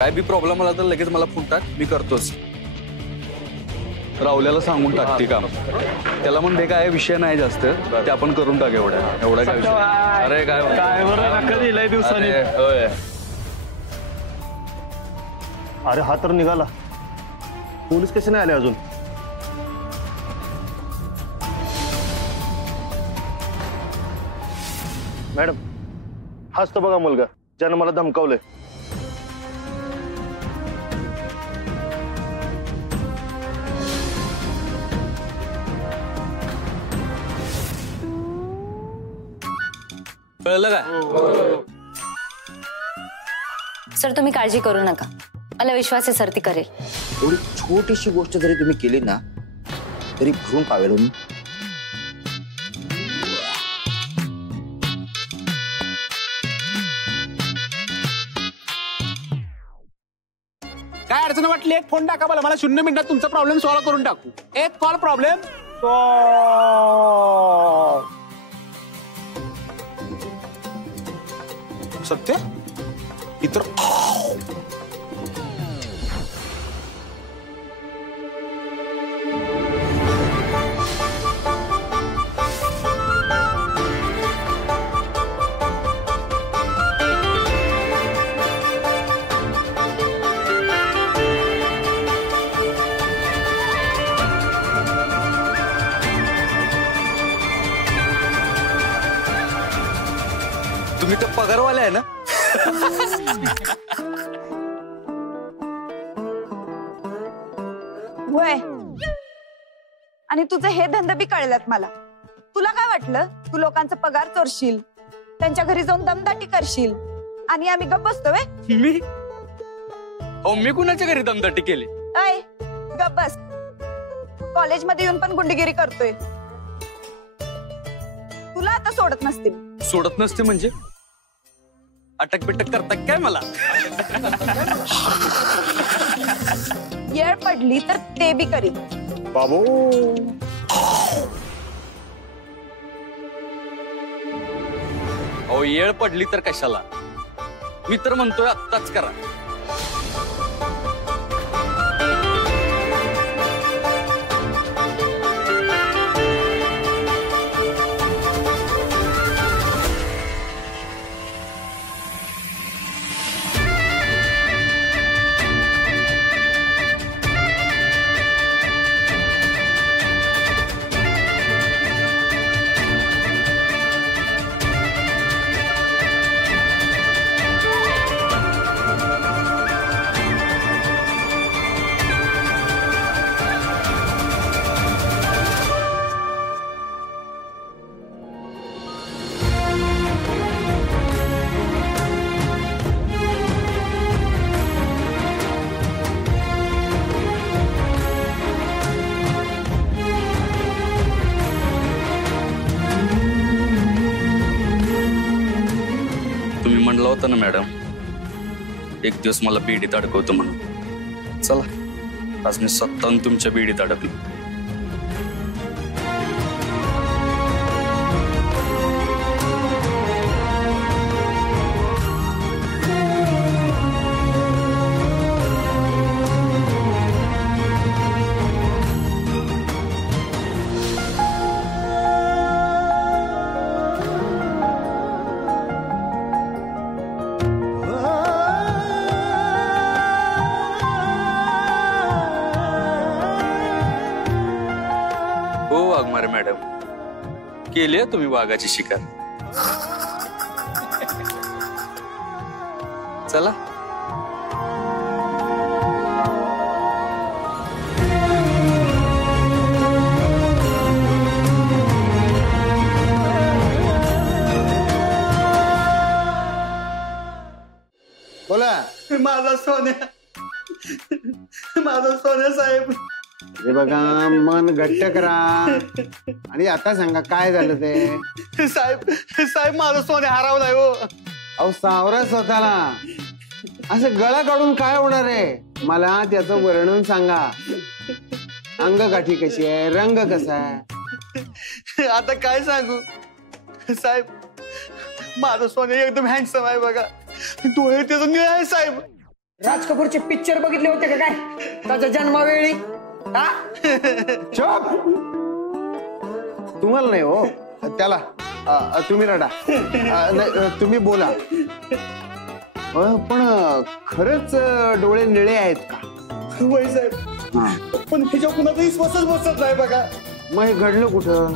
काय बी प्रॉब्लेम आला तर लगेच मला फोन टाक, मी करतोच. राहुल्याला सांगून टाकते काम. त्याला म्हणते काय विषय नाही जास्त, ते आपण करून टाक. एवढा काय विषय. अरे काय नका दिलाय दिवसांनी. अरे हा तर निघाला. पोलीस कसे नाही आले अजून? मॅडम, हाच तो बघा मुलगा ज्यानं मला धमकावलंय. कळलं का? सर तुम्ही काळजी करू नका, मला विश्वास आहे सर ती करेल. एवढी छोटीशी गोष्ट जरी तुम्ही केली ना तरी भरून पावेल. काय अडचण वाटली एक फोन टाका मला 0 मिनिटात तुमचा प्रॉब्लेम सॉल्व्ह करून टाकू. एक कॉल प्रॉब्लेम सत्य इतर तुम्ही तर पगारवाले आहे ना? वय आणि तुझे हे धंदे बी कळल्यात मला. तुला काय वाटलं तू लोकांचा पगार चोरशील, त्यांच्या घरी जाऊन दमदाटी करशील आणि आम्ही गप्प बसतो? मी कुणाच्या घरी दमदाटी केली? ऐ गप्प बस. कॉलेजमध्ये येऊन पण गुंडगिरी करतोय. तुला आता सोडत नसतील. सोडत नसते म्हणजे अटक बिटक करतात काय मला? येळ पडली तर ते बी करी. बाबू अहो येळ पडली तर कशाला? मी तर म्हणतोय आत्ताच करा. म्हणलं होतं ना मॅडम, एक दिवस मला बीडीत अडकवतो म्हणून. चला आज मी स्वतःहून तुमच्या बीडीत अडकलो. वाघमारे मॅडम, केली आहे तुम्ही वाघाची शिकार. चला बोला. माझा सोन्या, माझा सोन्या साहेब. हे बघा मन घट्ट करा आणि आता सांगा काय झालं ते. साहेब माझा सोन्या हरवलाय हो. अहो सावरा स्वतःला. असं गळा काढून काय होणार आहे? मला त्याचं वर्णन सांगा. अंगकाठी कशी आहे, रंग कसा आहे? आता काय सांगू साहेब, माझा सोन्या एकदम हँडसम आहे बघा. डोळे त्याचं निळे आहे साहेब. राज कपूरचे पिक्चर बघितले होते का काय त्याच्या जन्मावेळी? हा? चुप. तुम्हाला नाही हो, त्याला. तुम्ही रडा. नाही, तुम्ही बोला. पण खरंच डोळे निळे आहेत का? वय साहेब, पण ह्याच्या कुणाचा विश्वासच बसत नाही बघा. मग हे घडलं कुठं?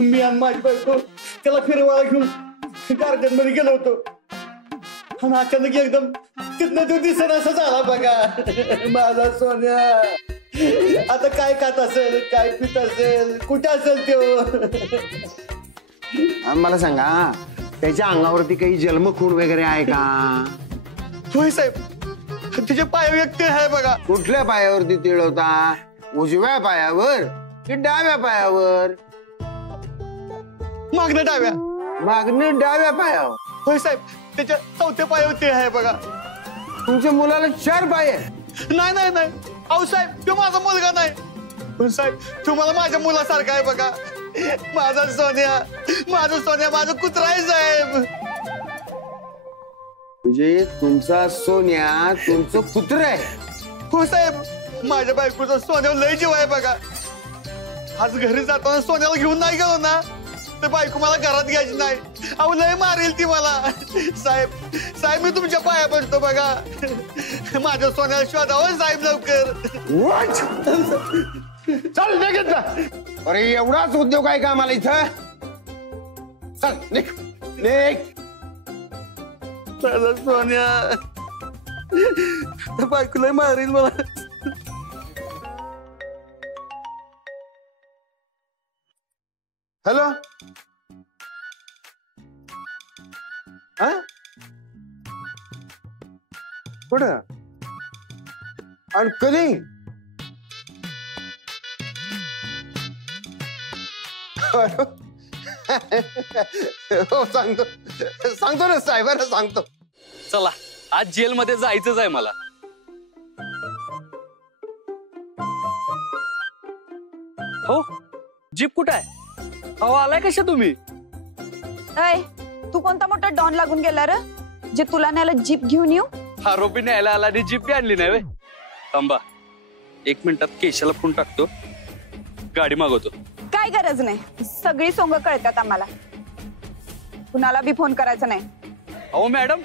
मी आणि माझी बायको त्याला फिरवायला घेऊन गार्डन मध्ये गेलो होतो आणि अचानक एकदम तिथनं तो दिसत असं झाला बघा. माझा सोन्या आता काय खात असेल, काय पित असेल, कुठे असेल तो. मला सांगा, त्याच्या अंगावरती काही जन्मखून वगैरे आहे का? होय साहेब, तिच्या पायावर एक तीळ आहे बघा. कुठल्या पायावरती तीळ होता? उजव्या पायावर की डाव्या पायावर? मागणं डाव्या. मागणं डाव्या पायावर. होय साहेब, त्याच्या चौथ्या पायावर तीळ आहे बघा. तुमच्या मुलाला 4 पाय आहे? नाही नाही नाही, अहो साहेब, तो माझा मुलगा नाही. पण साहेब, तुम्हाला माझ्या मुलासारखा आहे बघा. माझा सोन्या, माझं सोन्या, माझं कुत्रा आहे साहेब. म्हणजे तुमचा सोन्या तुमचं कुत्र आहे? हो साहेब, माझ्या बायकोचा सोन्यावर लय जीव आहे बघा. आज घरी जाताना सोन्याला घेऊन नाही गेलो ना तर बायको मला घरात घ्यायची नाही. अहो लय मारेल ती मला. साहेब साहेब, मी तुमच्या पाया पडतो बघा. माझ्या सोन्याला शोधावं साहेब लवकर. चल निघ. अरे एवढाच उद्योग आहे का आम्हाला इथं? चल निघ निघ. माझा सोन्या, बायको लय मारेल मला. हॅलो. हा? कुठं आणि कधी? हो सांगतो सांगतो ना साहेबांना सांगतो. चला, आज जेलमध्ये जायचंच आहे मला. हो, जीप कुठं आहे? अहो आलाय कशा तुम्ही? अय, तू कोणता मोठा डॉन लागून गेला र जे तुला न्यायला जीप घेऊन येऊ? आरोपी न्यायला आला आणि जीप आणली नाही व्हय? थांबा, 1 मिनिटात केशाला फोन टाकतो, गाडी मागवतो. काय गरज नाही, सगळी सोंग कळतात आम्हाला. कुणाला बी फोन करायचा नाही. अहो मॅडम,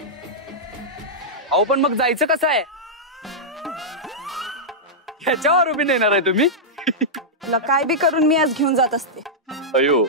अहो पण मग जायचं कसं आहे? ह्याच्यावर आरोपी नेणार आहे तुम्ही? तुला काय बी करून मी आज घेऊन जात असते. अयो